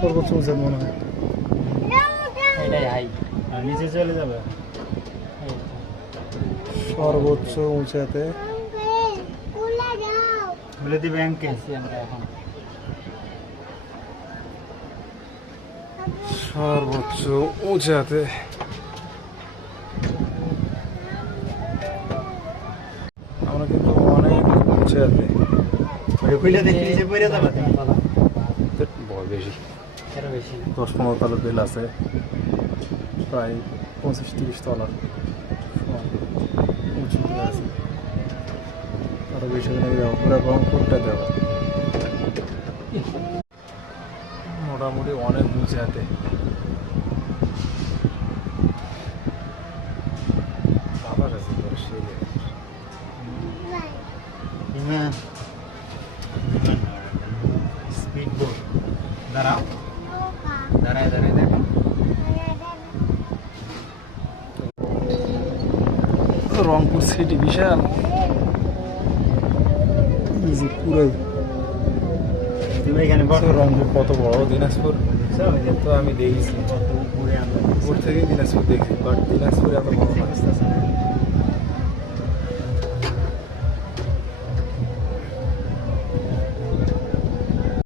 সর্বোচ্চ উঁচা মনে হয়। এটাই হাই। আর নিচে চলে যাবে সর্বোচ্চ উঁচাতে বলে দিবে ব্যাংকে। আছি আমরা এখন। সর্বোচ্চ উঁচাতে আমরা কিন্তু অনেক উঁচাতে। খুলে দেখি নিচে পড়ে যাবে তুমি। বড় বেশি আরো বেশি। 10-15 তলা বেল আছে, প্রায় 25-30 তলার উঁচু বেল আছে। আরো বেশি হলে দেওয়া পুরো রংপুরটা দেওয়া মোটামুটি অনেক উঁচাতে। বাবার আছে তো সেই বিমান স্পিড বোট। দাঁড়াও, দাঁড়ায় দাঁড়ায় দেখো। রংপুর সিটি বিশাল ইজি পুরোই। তুমি এখানে বসো। রংপুর কত বড়, দিনাজপুর বুঝছো? ওই যে তো আমি দেখেছি, কত উপরে আমরা উপর থেকে দিনাজপুর দেখছি, বাট দিনাজপুরে এত বড় না।